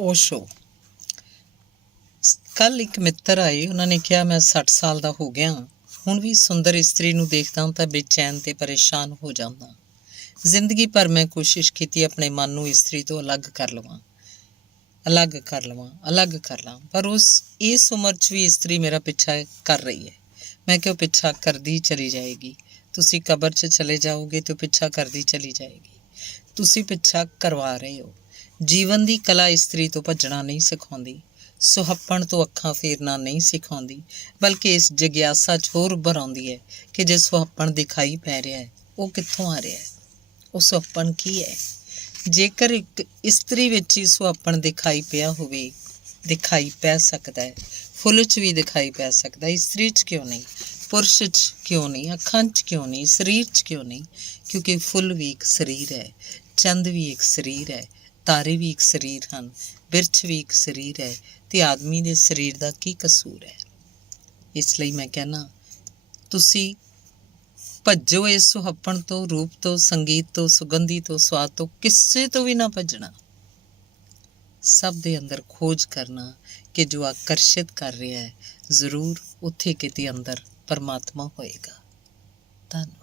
ਓਸ਼ੋ ਕੱਲ ਇੱਕ ਮਿੱਤਰ ਆਏ, ਉਹਨਾਂ ਨੇ ਕਿਹਾ, ਮੈਂ 60 ਸਾਲ ਦਾ ਹੋ ਗਿਆ ਹੁਣ ਵੀ ਸੁੰਦਰ ਇਸਤਰੀ ਨੂੰ ਦੇਖਦਾ ਹਾਂ ਤਾਂ ਬੇਚੈਨ ਤੇ ਪਰੇਸ਼ਾਨ ਹੋ ਜਾਂਦਾ ਜ਼ਿੰਦਗੀ ਭਰ ਮੈਂ ਕੋਸ਼ਿਸ਼ ਕੀਤੀ ਆਪਣੇ ਮਨ ਨੂੰ ਇਸਤਰੀ ਤੋਂ ਅਲੱਗ ਕਰ ਲਵਾਂ। ਅਲੱਗ ਕਰ ਲਵਾਂ, ਅਲੱਗ ਕਰ ਲਾਂ। ਪਰ ਉਸ, ਇਸ ਉਮਰ 'ਚ ਵੀ ਇਸਤਰੀ ਮੇਰਾ ਪਿੱਛਾ ਕਰ ਰਹੀ ਹੈ। ਮੈਂ ਕਿਉਂ ਪਿੱਛਾ ਕਰਦੀ ਚਲੀ ਜਾਏਗੀ। ਤੁਸੀਂ ਕਬਰ 'ਚ ਚਲੇ ਜਾਓਗੇ ਤਾਂ ਪਿੱਛਾ ਕਰਦੀ ਚਲੀ ਜਾਏਗੀ। ਤੁਸੀਂ ਪਿੱਛਾ ਕਰਵਾ ਰਹੇ ਹੋ। ਜੀਵਨ ਦੀ ਕਲਾ ਇਸਤਰੀ ਤੋਂ ਭੱਜਣਾ ਨਹੀਂ ਸਿਖਾਉਂਦੀ, ਸੁਹੱਪਣ ਤੋਂ ਅੱਖਾਂ ਫੇਰਨਾ ਨਹੀਂ ਸਿਖਾਉਂਦੀ, ਬਲਕਿ ਇਸ ਜਗਿਆਸਾ 'ਚ ਹੋਰ ਉੱਭਰ ਆਉਂਦੀ ਹੈ ਕਿ ਜੇ ਸੁਹੱਪਣ ਦਿਖਾਈ ਪੈ ਰਿਹਾ ਹੈ, ਉਹ ਕਿੱਥੋਂ ਆ ਰਿਹਾ ਹੈ? ਉਹ ਸੁਹੱਪਣ ਕੀ ਹੈ? ਜੇਕਰ ਇੱਕ ਇਸਤਰੀ ਵਿੱਚ ਹੀ ਸੁਹੱਪਣ ਦਿਖਾਈ ਪਿਆ ਹੋਵੇ, ਦਿਖਾਈ ਪੈ ਸਕਦਾ ਹੈ, ਫੁੱਲ 'ਚ ਵੀ ਦਿਖਾਈ ਪੈ ਸਕਦਾ ਹੈ, ਇਸਤਰੀ 'ਚ ਕਿਉਂ ਨਹੀਂ? ਪੁਰਸ਼ 'ਚ ਕਿਉਂ ਨਹੀਂ? ਅੱਖਾਂ 'ਚ ਕਿਉਂ ਨਹੀਂ? ਸਰੀਰ 'ਚ ਕਿਉਂ ਨਹੀਂ? ਕਿਉਂਕਿ ਫੁੱਲ ਵੀ ਇੱਕ ਸਰੀਰ ਹੈ, ਚੰਦ ਵੀ ਇੱਕ ਸਰੀਰ ਹੈ ਤਾਰੇ ਵੀ ਇੱਕ ਸਰੀਰ ਹਨ, ਬਿਰਛ ਵੀ ਇੱਕ ਸਰੀਰ ਹੈ ਤੇ ਆਦਮੀ ਦੇ ਸਰੀਰ ਦਾ ਕੀ ਕਸੂਰ ਹੈ? ਇਸ ਲਈ ਮੈਂ ਕਹਿਣਾ, ਤੁਸੀਂ ਭੱਜੋ ਇਸ ਸੁਹੱਪਣ ਤੋਂ, ਰੂਪ ਤੋਂ, ਸੰਗੀਤ ਤੋਂ, ਸੁਗੰਧੀ ਤੋਂ, ਸਵਾਦ ਤੋਂ, ਕਿਸੇ ਤੋਂ ਵੀ ਨਾ ਭੱਜਣਾ। ਸਭ ਦੇ ਅੰਦਰ ਖੋਜ ਕਰਨਾ ਕਿ ਜੋ ਆਕਰਸ਼ਿਤ ਕਰ ਰਿਹਾ ਹੈ, ਜ਼ਰੂਰ ਉੱਥੇ ਕਿਤੇ ਅੰਦਰ ਪਰਮਾਤਮਾ ਹੋਏਗਾ। ਧੰਨਵਾਦ।